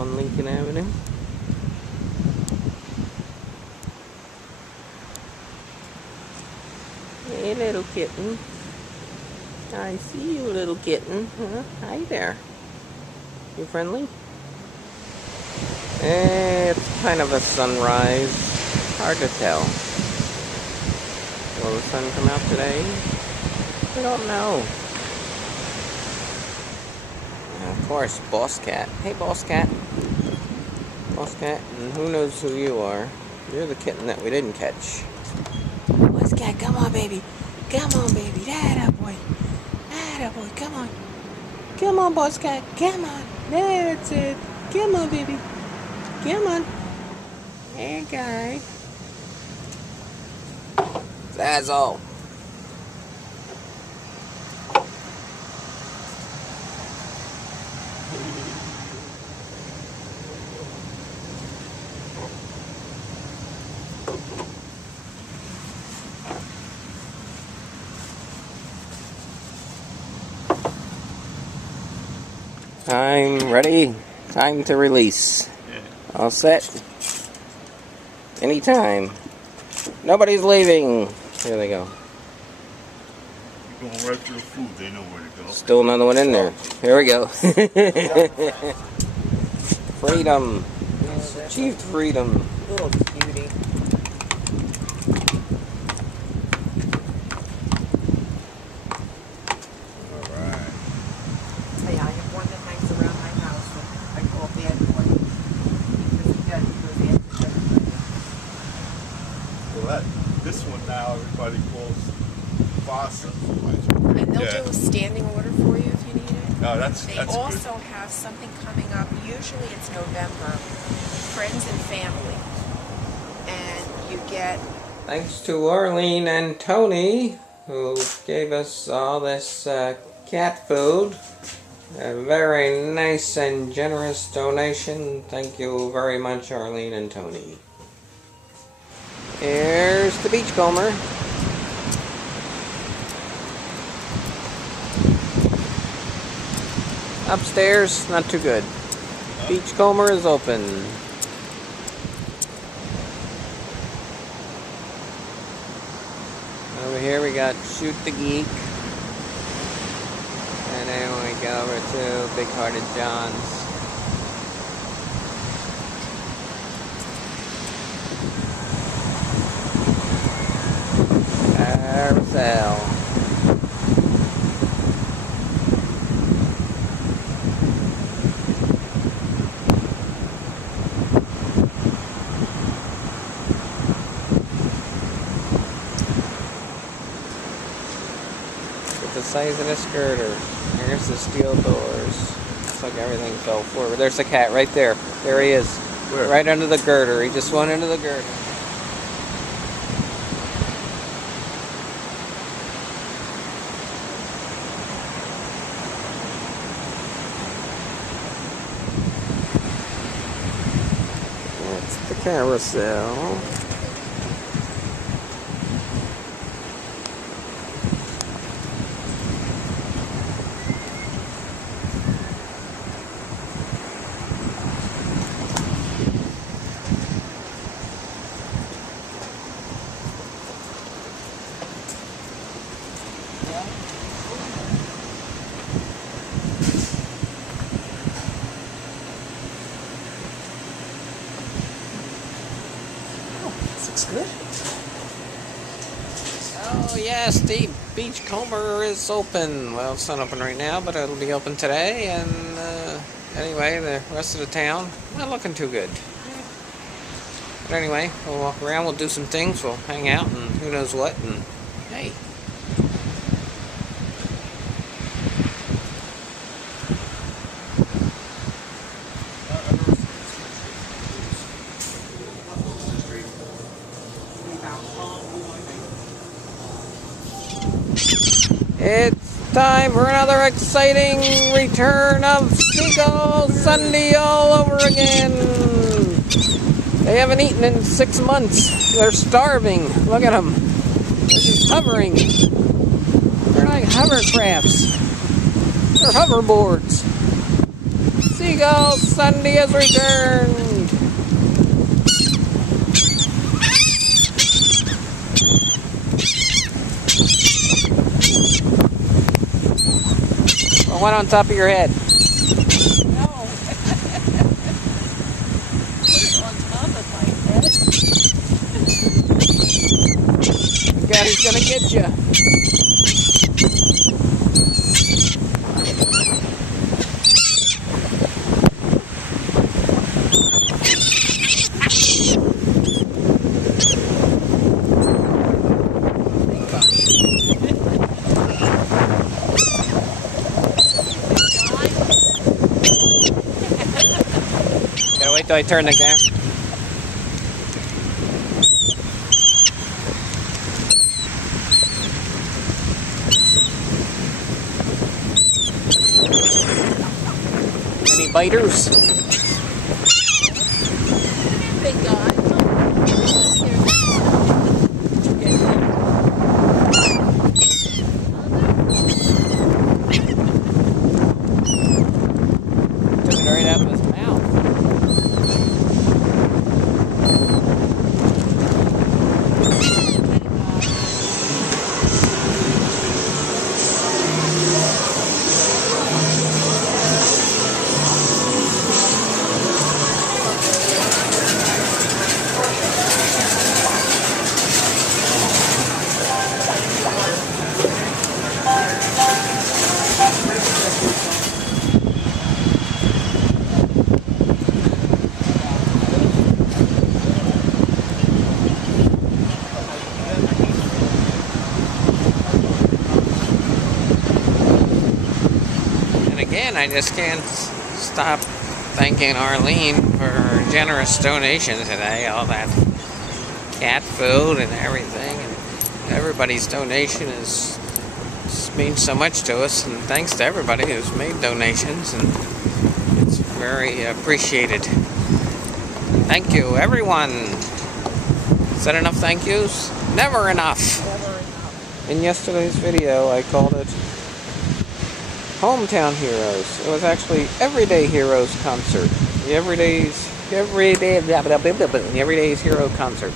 on Lincoln Avenue. Hey, little kitten. I see you, little kitten. Huh? Hi there. You friendly? It's kind of a sunrise. Hard to tell. Will the sun come out today? I don't know. And of course, Boss Cat. Hey, Boss Cat. Boss Cat, and who knows who you are. You're the kitten that we didn't catch. Boss Cat, come on, baby. Come on, baby. Atta boy. Atta boy, come on. Come on, Boss Cat. Come on. That's it. Come on, baby. Come on. Hey, guy. That's all. Time ready. Time to release. All set. Anytime. Nobody's leaving. Here they go. You're going right through the food. They know where to go. Still another one in there. Here we go. Freedom. Achieved freedom. Little cutie. This one now everybody calls faucet. And they'll do a standing order for you if you need it. No, They that's also good. have something coming up. Usually it's November. Friends and family. And you get... Thanks to Arlene and Tony, who gave us all this cat food. A very nice and generous donation. Thank you very much, Arlene and Tony. Here's the beachcomber. Upstairs, not too good. Beachcomber is open. Over here we got Shoot the Geek. And then we go over to Big Hearted John's. Carousel. Look at the size of this girder. Here's the steel doors. Looks like everything fell forward. There's the cat right there. There he is. Where? Right under the girder. He just went into the girder. The carousel. Looks good. Oh yes, the beachcomber is open. Well, it's not open right now, but it'll be open today. And anyway, the rest of the town, not looking too good. But anyway, we'll walk around, we'll do some things, we'll hang out, and who knows what, and hey. It's time for another exciting return of Seagull Sunday all over again. They haven't eaten in 6 months. They're starving. Look at them. They're just hovering. They're like hovercrafts. They're hoverboards. Seagull, Sunday has returned. Well, one on top of your head. No. Put it on top of my head. God, he's gonna get you. Gotta wait till I turn the camera. Any biters? Big guy. Took it right out of his mouth. Again, I just can't stop thanking Arlene for her generous donation today. All that cat food and everything. And everybody's donation means so much to us. And thanks to everybody who's made donations. And it's very appreciated. Thank you, everyone. Is that enough thank yous? Never enough. Never enough. In yesterday's video, I called it Hometown Heroes. It was actually Everyday Heroes concert. The Everyday's Hero concert.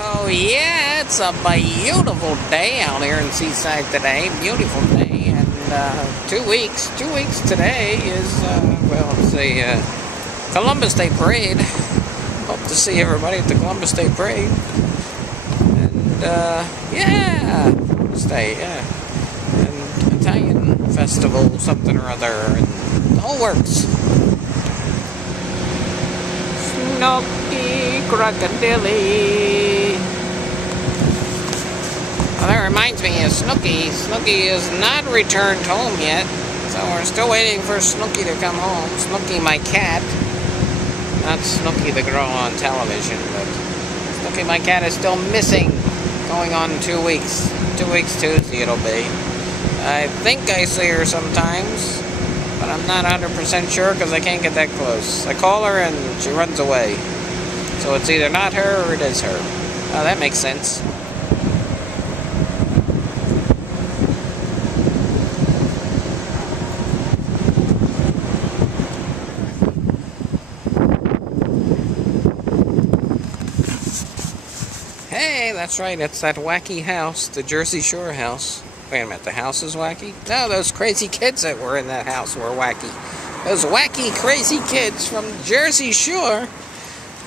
Oh yeah, it's a beautiful day out here in Seaside today. Beautiful day, and 2 weeks. 2 weeks today is well, it's the Columbus Day Parade. Hope to see everybody at the Columbus Day Parade. And yeah, Columbus Day, yeah, and Italian festival, something or other, and the whole works. Snooky crocodile. Well, that reminds me of Snooky. Snooky is not returned home yet, so we're still waiting for Snooky to come home. Snooky, my cat. Not Snooky the girl on television, but Snooky, my cat, is still missing. Going on 2 weeks. 2 weeks Tuesday it'll be. I think I see her sometimes, but I'm not 100% sure because I can't get that close. I call her and she runs away. So it's either not her or it is her. Oh, that makes sense. Hey, that's right, it's that wacky house, the Jersey Shore house. Wait a minute, the house is wacky? No, those crazy kids that were in that house were wacky. Those wacky, crazy kids from Jersey Shore.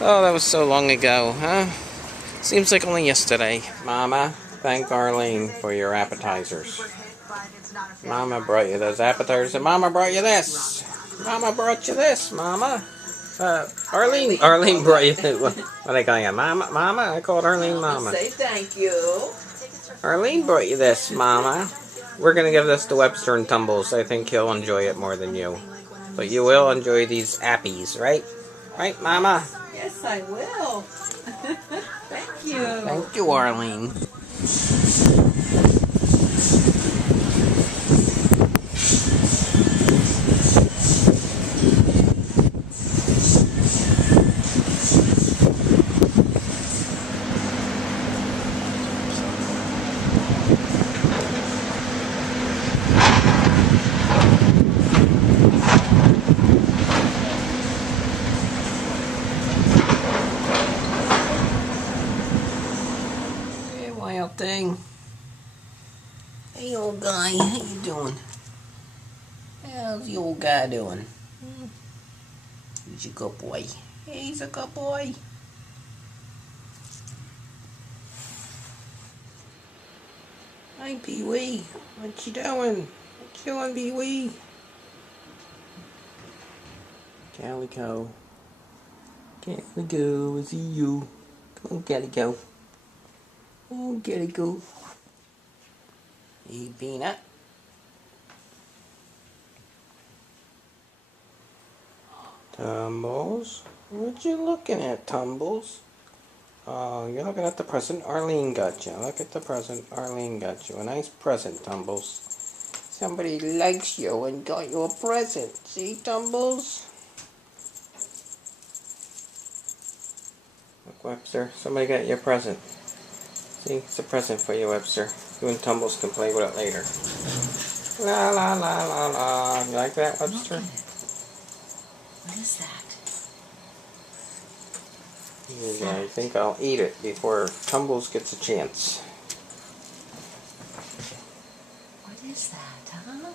Oh, that was so long ago, huh? Seems like only yesterday. Mama, thank Arlene for your appetizers. Mama brought you those appetizers, and Mama brought you this. Mama brought you this, Mama. Arlene brought you what are they calling it? Mama? I called Arlene Mama. Say thank you. Arlene brought you this, Mama. We're gonna give this to Webster and Tumbles. I think he'll enjoy it more than you. But you will enjoy these appies, right? Right, Mama? Yes, I will. Thank you. Thank you, Arlene. Hey, wild thing. Hey, old guy. How you doing? How's the old guy doing? He's a good boy. He's a good boy. Hi, Pee-wee. What you doing? What you doing, Pee-wee? Calico. Calico, I see you. Come on, Calico. Oh, Calico. Hey, Peanut. Tumbles? What you looking at, Tumbles? Oh, you're looking at the present Arlene got you. Look at the present Arlene got you. A nice present, Tumbles. Somebody likes you and got you a present. See, Tumbles? Look, Webster. Somebody got you a present. See, it's a present for you, Webster. You and Tumbles can play with it later. La la la la la. You like that, Webster? What is that? I think I'll eat it before Tumbles gets a chance. What is that, huh?